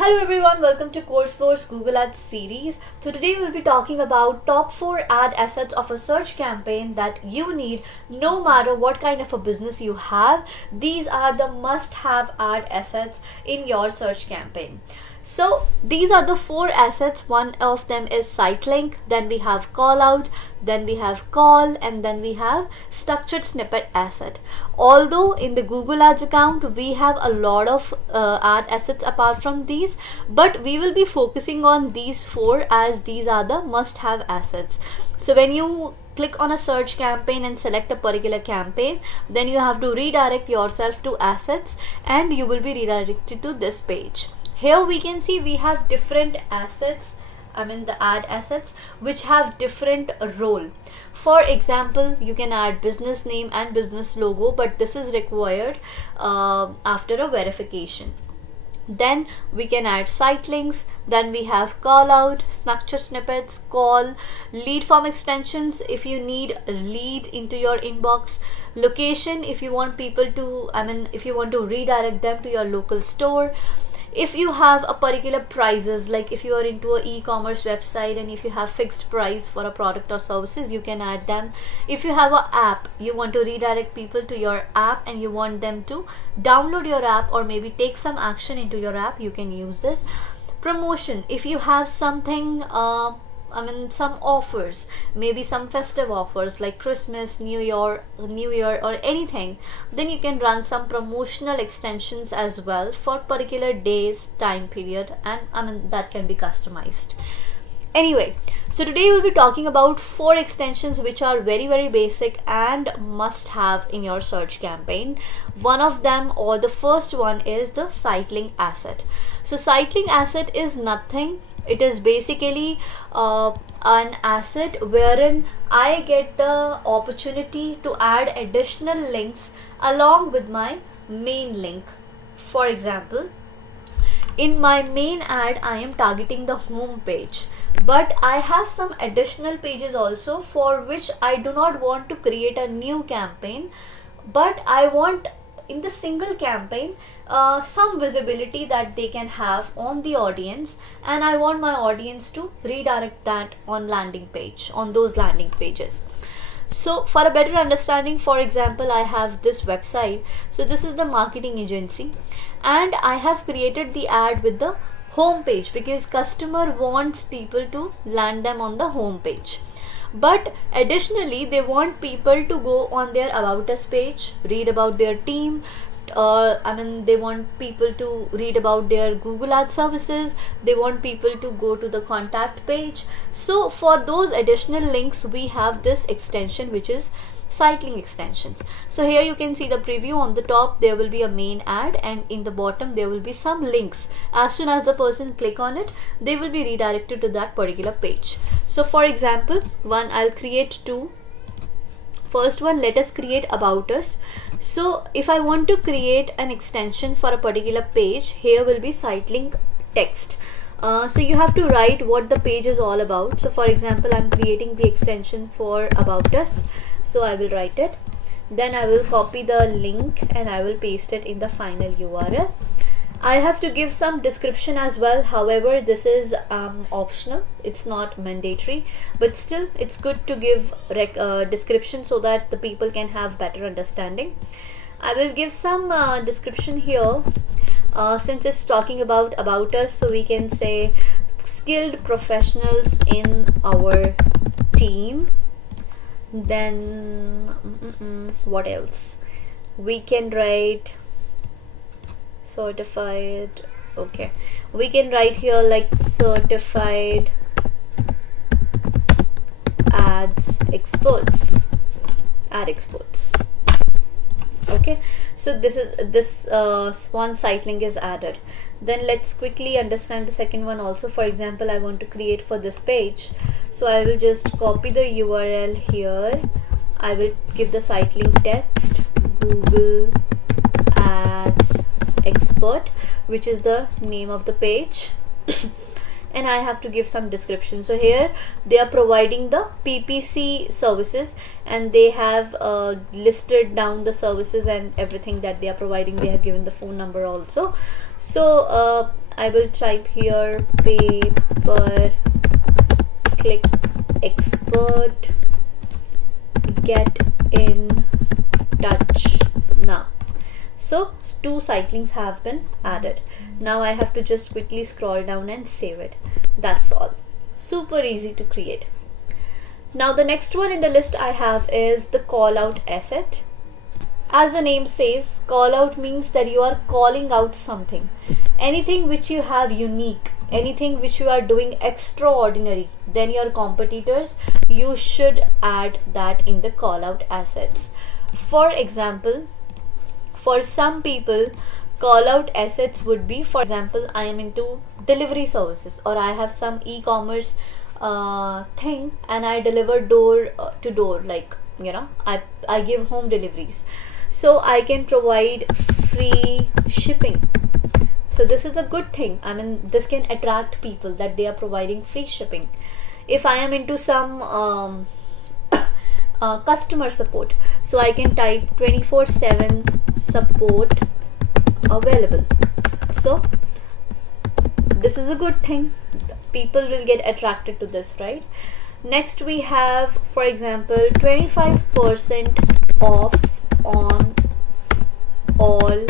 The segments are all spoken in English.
Hello everyone, welcome to Course Vourse Google Ads series. So today we'll be talking about top 4 ad assets of a search campaign that you need no matter what kind of a business you have. These are the must-have ad assets in your search campaign. So these are the 4 assets. One of them is site link, then we have call out, then we have call, and then we have structured snippet asset. Although in the Google Ads account we have a lot of ad assets apart from these, but we will be focusing on these 4 as these are the must-have assets. So when you click on a search campaign and select a particular campaign, then you have to redirect yourself to assets and you will be redirected to this page. Here we can see we have different assets, the ad assets, which have different role. For example, you can add business name and business logo, but this is required after a verification. Then we can add site links, then we have call out, structure snippets, call, lead form extensions if you need a lead into your inbox, location if you want people to, if you want to redirect them to your local store. If you have a particular prices, like if you are into an e-commerce website and if you have fixed price for a product or services, you can add them. If you have an app, you want to redirect people to your app and you want them to download your app or maybe take some action into your app, you can use this. Promotion, if you have something some offers, maybe some festive offers like Christmas, New Year or anything, then you can run some promotional extensions as well for particular days, time period, and that can be customized. Anyway, so today we'll be talking about 4 extensions which are very basic and must have in your search campaign. One of them, or the first one, is the site link asset. So site link asset is nothing. It is basically an asset wherein I get the opportunity to add additional links along with my main link. For example, in my main ad I am targeting the home page, but I have some additional pages also for which I do not want to create a new campaign, but I want in the single campaign some visibility that they can have on the audience, and I want my audience to redirect that on those landing pages. So for a better understanding, for example, I have this website. So this is the marketing agency and I have created the ad with the home page because customer wants people to land them on the home page. But additionally, they want people to go on their about us page, read about their team. They want people to read about their Google Ads services. They want people to go to the contact page. So for those additional links, we have this extension which is site link extensions. So here you can see the preview. On the top there will be a main ad and in the bottom there will be some links. As soon as the person click on it, they will be redirected to that particular page. So for example, I'll create 2. First one, let us create about us. So if I want to create an extension for a particular page, here will be site link text. So you have to write what the page is all about. So for example, I'm creating the extension for about us, so I will write it, then I will copy the link and I will paste it in the final URL. I have to give some description as well. However, this is optional, it's not mandatory, but still it's good to give description so that the people can have better understanding. I will give some description here since it's talking about us, so we can say skilled professionals in our team. Then what else? We can write certified. Okay, we can write here like certified ad experts. Okay, so this one site link is added. Then let's quickly understand the second one also. For example, I want to create for this page, so I will just copy the URL here. I will give the site link text Google Ads Expert, which is the name of the page and I have to give some description. So here they are providing the PPC services and they have listed down the services and everything that they are providing. They have given the phone number also. So I will type here paper click expert, get in touch now. So 2 cyclings have been added. Now I have to just quickly scroll down and save it. That's all. Super easy to create. Now the next one in the list I have is the call out asset. As the name says, call out means that you are calling out something. Anything which you have unique, anything which you are doing extraordinary than your competitors, you should add that in the call out assets. For example, for some people, call out assets would be, for example, I am into delivery services, or I have some e-commerce thing and I deliver door to door, like I give home deliveries, so I can provide free shipping. So this is a good thing. I mean, this can attract people that they are providing free shipping. If I am into some customer support, so I can type 24/7 support available. So this is a good thing. People will get attracted to this, right? Next we have, for example, 25% off on all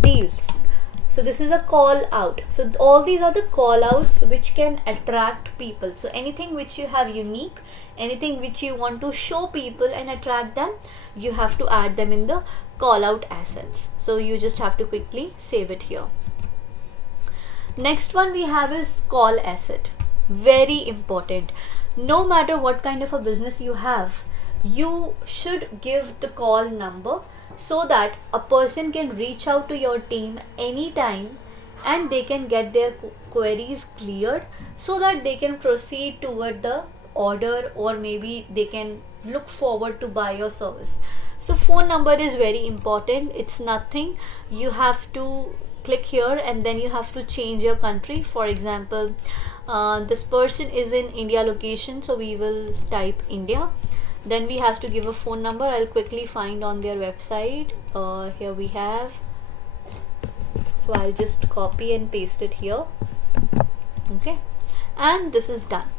deals. So this is a call out. So all these are the call outs which can attract people. So anything which you have unique, anything which you want to show people and attract them, you have to add them in the call out assets. So you just have to quickly save it here. Next one we have is call asset. Very important. No matter what kind of a business you have, you should give the call number so that a person can reach out to your team anytime and they can get their queries cleared, so that they can proceed toward the order, or maybe they can look forward to buy your service. So phone number is very important. It's nothing. You have to click here and then you have to change your country. For example, this person is in India location, so we will type India. Then we have to give a phone number. I'll quickly find on their website. Here we have. So I'll just copy and paste it here. Okay, and this is done.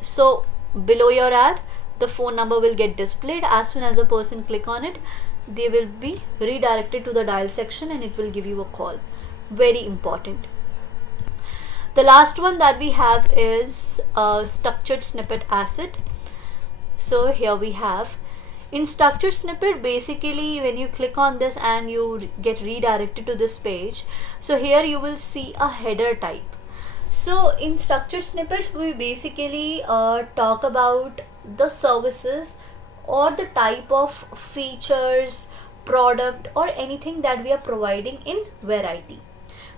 So below your ad, the phone number will get displayed. As soon as a person click on it, they will be redirected to the dial section and it will give you a call. Very important. The last one that we have is a structured snippet asset. So here we have, in structured snippet, basically when you click on this and you get redirected to this page, so here you will see a header type. So in structured snippets, we basically talk about the services or the type of features, product, or anything that we are providing in variety.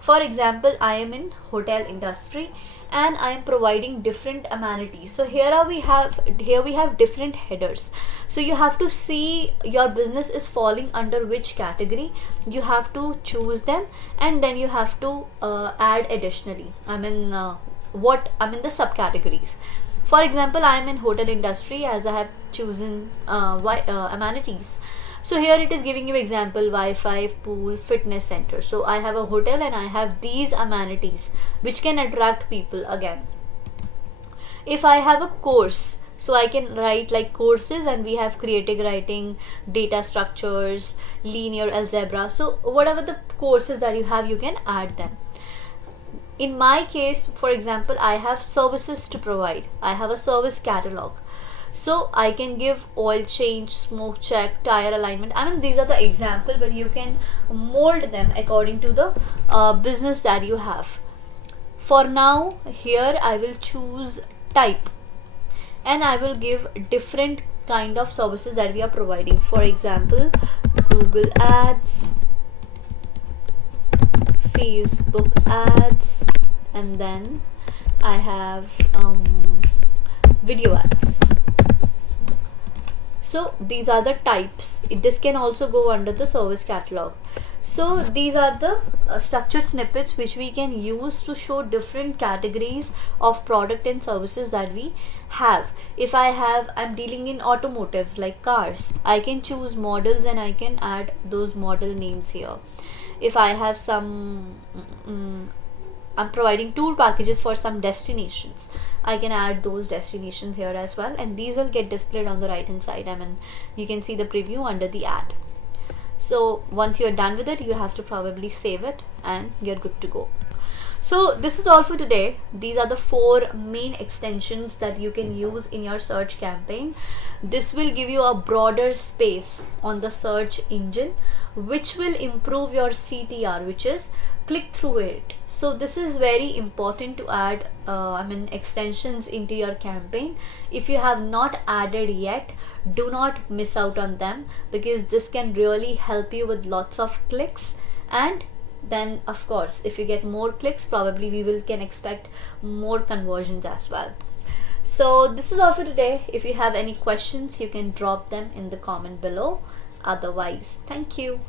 For example, I am in hotel industry and I am providing different amenities. So here we have different headers. So you have to see your business is falling under which category. You have to choose them and then you have to add additionally. The subcategories. For example, I am in hotel industry, as I have chosen amenities. So here it is giving you example: Wi-Fi, pool, fitness center. So I have a hotel and I have these amenities which can attract people again. If I have a course, so I can write like courses, and we have creative writing, data structures, linear algebra. So whatever the courses that you have, you can add them. In my case, for example, I have services to provide. I have a service catalog. So I can give oil change, smoke check, tire alignment. These are the example, but you can mold them according to the business that you have. For now, here I will choose type and I will give different kind of services that we are providing. For example, Google ads, Facebook ads, and then I have video ads. So these are the types. This can also go under the service catalog. So these are the structured snippets which we can use to show different categories of product and services that we have. If I'm dealing in automotives like cars, I can choose models and I can add those model names here. If I have some I'm providing tour packages for some destinations. I can add those destinations here as well, and these will get displayed on the right hand side. I mean, you can see the preview under the ad. So once you're done with it, you have to probably save it and you're good to go. So this is all for today. These are the 4 main extensions that you can use in your search campaign. This will give you a broader space on the search engine, which will improve your CTR, which is click through rate. So this is very important to add extensions into your campaign. If you have not added yet, do not miss out on them, because this can really help you with lots of clicks. And then of course, if you get more clicks, probably we can expect more conversions as well. So this is all for today. If you have any questions, you can drop them in the comment below. Otherwise, thank you.